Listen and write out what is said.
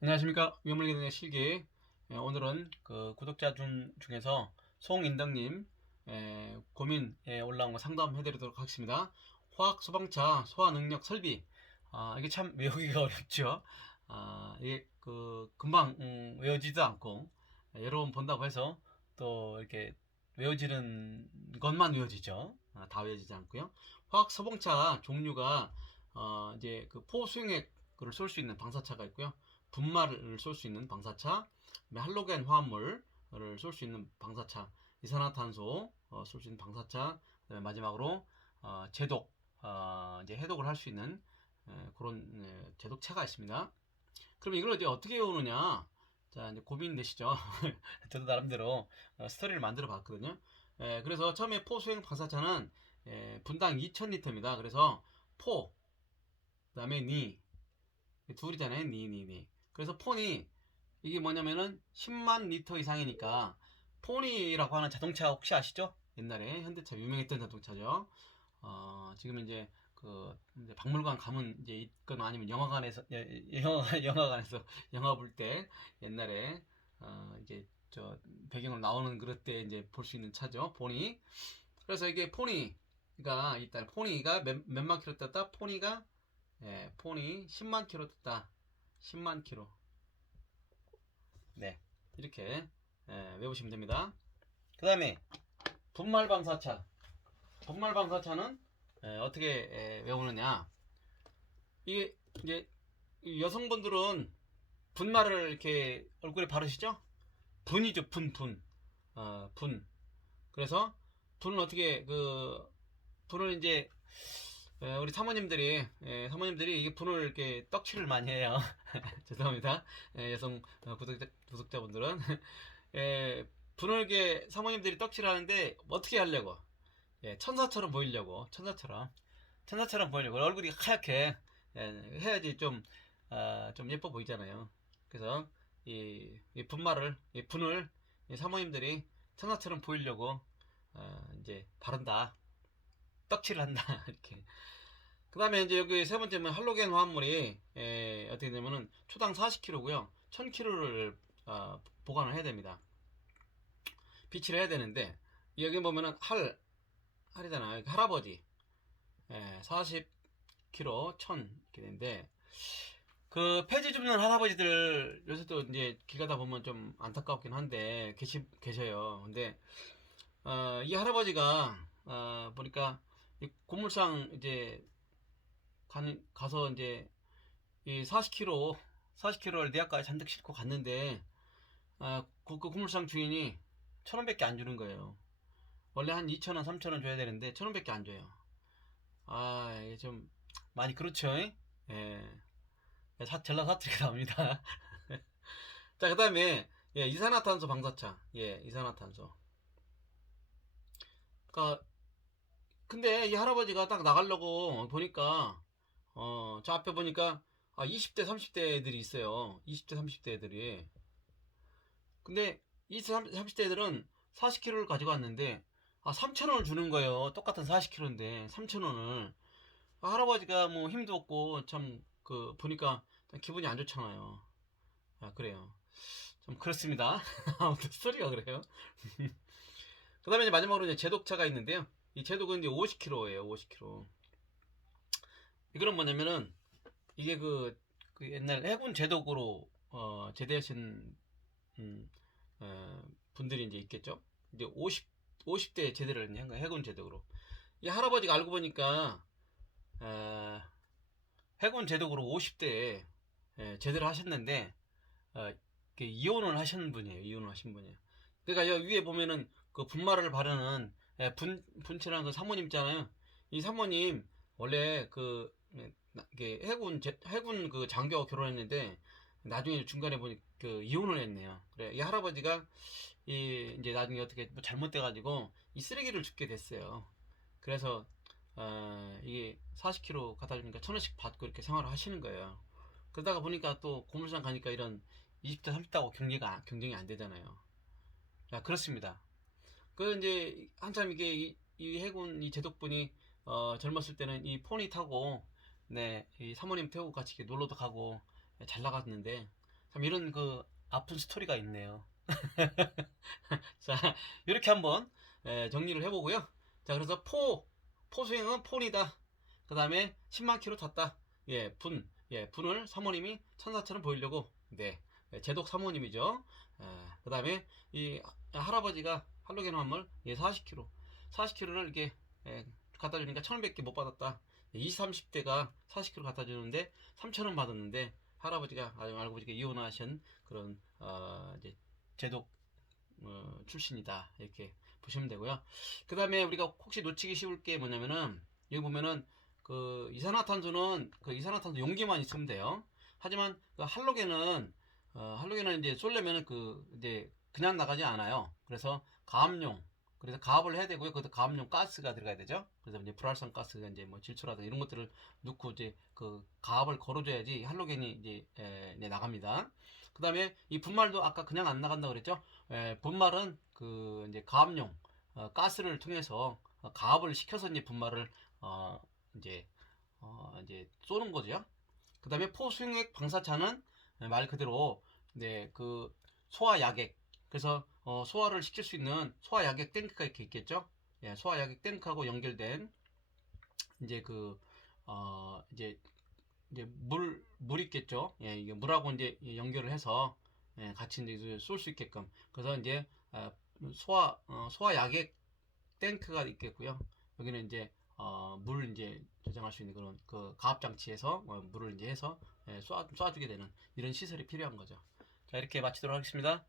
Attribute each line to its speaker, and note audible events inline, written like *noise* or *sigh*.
Speaker 1: 안녕하십니까. 위험물기능의 실기. 예, 오늘은 그 구독자 중, 중에서 송인덕님 예, 고민에 올라온 거 상담해 드리도록 하겠습니다. 화학 소방차 소화 능력 설비. 아, 이게 참 외우기가 *laughs* 어렵죠. 아, 이게 그 금방 음, 외워지도 않고 예, 여러 번 본다고 해서 또 이렇게 외워지는 것만 외워지죠. 아, 다 외워지지 않고요. 화학 소방차 종류가 어, 이제 그 포수용액을 쏠 수 있는 방사차가 있고요 분말을 쏠 수 있는 방사차, 할로겐 화합물을 쏠 수 있는 방사차, 이산화탄소 어, 쏠 수 있는 방사차, 그다음에 마지막으로 어, 제독, 어, 이제 해독을 할 수 있는 에, 그런 에, 제독체가 있습니다. 그럼 이걸 이제 어떻게 외우느냐? 자, 이제 고민 되시죠? *laughs* 저도 나름대로 어, 스토리를 만들어 봤거든요. 에, 그래서 처음에 포수행 방사차는 에, 분당 2000리터입니다. 그래서 포, 그 다음에 니, 둘이잖아요. 니, 니, 니. 그래서 폰이 이게 뭐냐면은 10만 리터 이상이니까 폰이라고 하는 자동차 혹시 아시죠? 옛날에 현대차 유명했던 자동차죠. 어, 지금 이제 그 이제 박물관 가면 이제 있거나 아니면 영화관에서 예, 예, 영화 *laughs* 영화관에서 영화 볼 때 옛날에 어, 이제 저 배경으로 나오는 그럴 때 이제 볼 수 있는 차죠. 폰이. 그래서 이게 폰이가 일단 몇, 몇 만 킬로 떴다. 폰이가 예, 폰이 10만 킬로 떴다. 10만 킬로. 네, 이렇게 예, 외우시면 됩니다. 그 다음에 분말 방사차. 분말 방사차는 예, 어떻게 예, 외우느냐? 이게 이제 이 여성분들은 분말을 이렇게 얼굴에 바르시죠? 분이죠, 분, 분, 어, 분. 그래서 분은 어떻게 그 분을 이제 예, 우리 사모님들이 예, 사모님들이 이게 분을 이렇게 떡칠을 많이 해요. *laughs* 죄송합니다. 예, 여성 어, 구독자 구독자 분들은 *laughs* 예, 분을 이렇게 사모님들이 떡칠하는데 어떻게 하려고? 예, 천사처럼 보이려고 천사처럼 천사처럼 보이려고 얼굴이 하얗게 예, 해야지 좀 아, 좀 예뻐 보이잖아요. 그래서 이, 이 분말을 이 분을 이 사모님들이 천사처럼 보이려고 어, 이제 바른다. 떡칠을 한다 *laughs* 이렇게 그 다음에 이제 여기 세 번째는 할로겐 화합물이 에, 어떻게 되면은 초당 40kg고요. 1000kg를 어, 보관을 해야 됩니다. 비치를 해야 되는데 여기 보면은 할 할이잖아요. 할아버지. 에, 40kg 1000 이렇게 되는데 그 폐지 줍는 할아버지들 요새도 이제 길 가다 보면 좀 안타깝긴 한데 계시 계셔요. 근데 어, 이 할아버지가 어, 보니까 이 고물상 이제 가는 가서 이제 이 40kg 40kg를 내학까지 잔뜩 싣고 갔는데 아, 그, 그 고물상 주인이 천 원밖에 안 주는 거예요. 원래 한 2천 원, 3천 원 줘야 되는데 천 원밖에 안 줘요. 아, 이게 좀 많이 그렇죠? 예. 사, 전라 사투리가 *laughs* 나옵니다. 자, 그 다음에, 예, 이산화탄소 방사차. 예, 이산화탄소. 그니까, 근데 이 할아버지가 딱 나가려고 보니까 어, 저 앞에 보니까 아, 20대, 30대 애들이 있어요. 20대, 30대 애들이. 근데 20대, 30대 애들은 40kg를 가지고 왔는데 아, 3,000원을 주는 거예요. 똑같은 40kg인데 3,000원을. 아, 할아버지가 뭐 힘도 없고 참 그 보니까 기분이 안 좋잖아요. 아, 그래요. 좀 그렇습니다. *laughs* 아무튼 스토리가 그래요. *laughs* 그 다음에 이제 마지막으로 이제 제독차가 있는데요. 이 제독은 이제 50kg예요, 50kg. 이거는 뭐냐면은, 이게 그, 그 옛날 해군 제독으로, 어, 제대하신, 음, 어, 분들이 이제 있겠죠? 이제 50, 50대 제대를 한 거예요, 해군 제독으로. 이 할아버지가 알고 보니까, 어, 해군 제독으로 50대에 예, 제대를 하셨는데, 어, 그 이혼을 하신 분이에요, 이혼을 하신 분이에요. 그러니까 여기 위에 보면은 그 분말을 바르는 예, 분 분칠한 그 사모님 있잖아요. 이 사모님 원래 그 해군 제- 해군 그 장교 결혼했는데 나중에 중간에 보니 그 이혼을 했네요. 그래 이 할아버지가 이 이제 나중에 어떻게 뭐 잘못돼 가지고 이 쓰레기를 줍게 됐어요. 그래서 어 이게 40kg 갖다 주니까 천 원씩 받고 이렇게 생활을 하시는 거예요. 그러다가 보니까 또 고물상 가니까 이런 20대 30대하고 경기가 경쟁이 안 되잖아요. 야, 그렇습니다. 그 이제 한참 이게 이, 이 해군 이 제독분이 어, 젊었을 때는 이 포니 타고 네, 이 사모님 태우고 같이 놀러도 가고 잘 나갔는데 참 이런 그 아픈 스토리가 있네요. *laughs* 자, 이렇게 한번 에, 정리를 해보고요. 자, 그래서 포, 포수행은 폰이다. 그 다음에 10만 킬로 탔다. 예, 분, 예, 분을 사모님이 천사처럼 보이려고, 네, 예, 제독 사모님이죠. 그 다음에 이 할아버지가 할로겐 화물, 예, 40kg, 40kg를 이렇게 예, 갖다 주니까 1,100개 못 받았다. 20, 30대가 40kg 갖다 주는데 3,000원 받았는데 할아버지가 아, 알고 보니까 이혼하신 그런 어, 이제 제독 어, 출신이다 이렇게 보시면 되고요. 그 다음에 우리가 혹시 놓치기 쉬울 게 뭐냐면은 여기 보면은 그 이산화탄소는 그 이산화탄소 용기만 있으면 돼요. 하지만 그 할로겐은 어, 할로겐은 이제 쏠려면은 그 이제 그냥 나가지 않아요. 그래서 가압용 그래서 가압을 해야 되고요. 그것도 가압용 가스가 들어가야 되죠. 그래서 이제 불활성 가스가 이제 뭐 질소라든가 이런 것들을 넣고 이제 그 가압을 걸어줘야지 할로겐이 이제, 에, 이제 나갑니다. 그 다음에 이 분말도 아까 그냥 안 나간다 그랬죠. 에, 분말은 그 이제 가압용 어, 가스를 통해서 어, 가압을 시켜서 이제 분말을 어, 이제 어, 이제 쏘는 거죠. 그 다음에 포수용액 방사차는 말 그대로 네, 그 소화 약액 그래서 어, 소화를 시킬 수 있는 소화 약액 탱크가 이렇게 있겠죠. 예, 소화 약액 탱크하고 연결된 이제 그 어, 이제 이제 물, 물 있겠죠. 예, 이게 물하고 이제 연결을 해서 예, 같이 이제 쏠 수 있게끔. 그래서 이제 아, 소화 어, 소화 약액 탱크가 있겠고요. 여기는 이제 어, 물 이제 저장할 수 있는 그런 그 가압 장치에서 어, 물을 이제 해서 예, 쏴 쏴주게 되는 이런 시설이 필요한 거죠. 자 이렇게 마치도록 하겠습니다.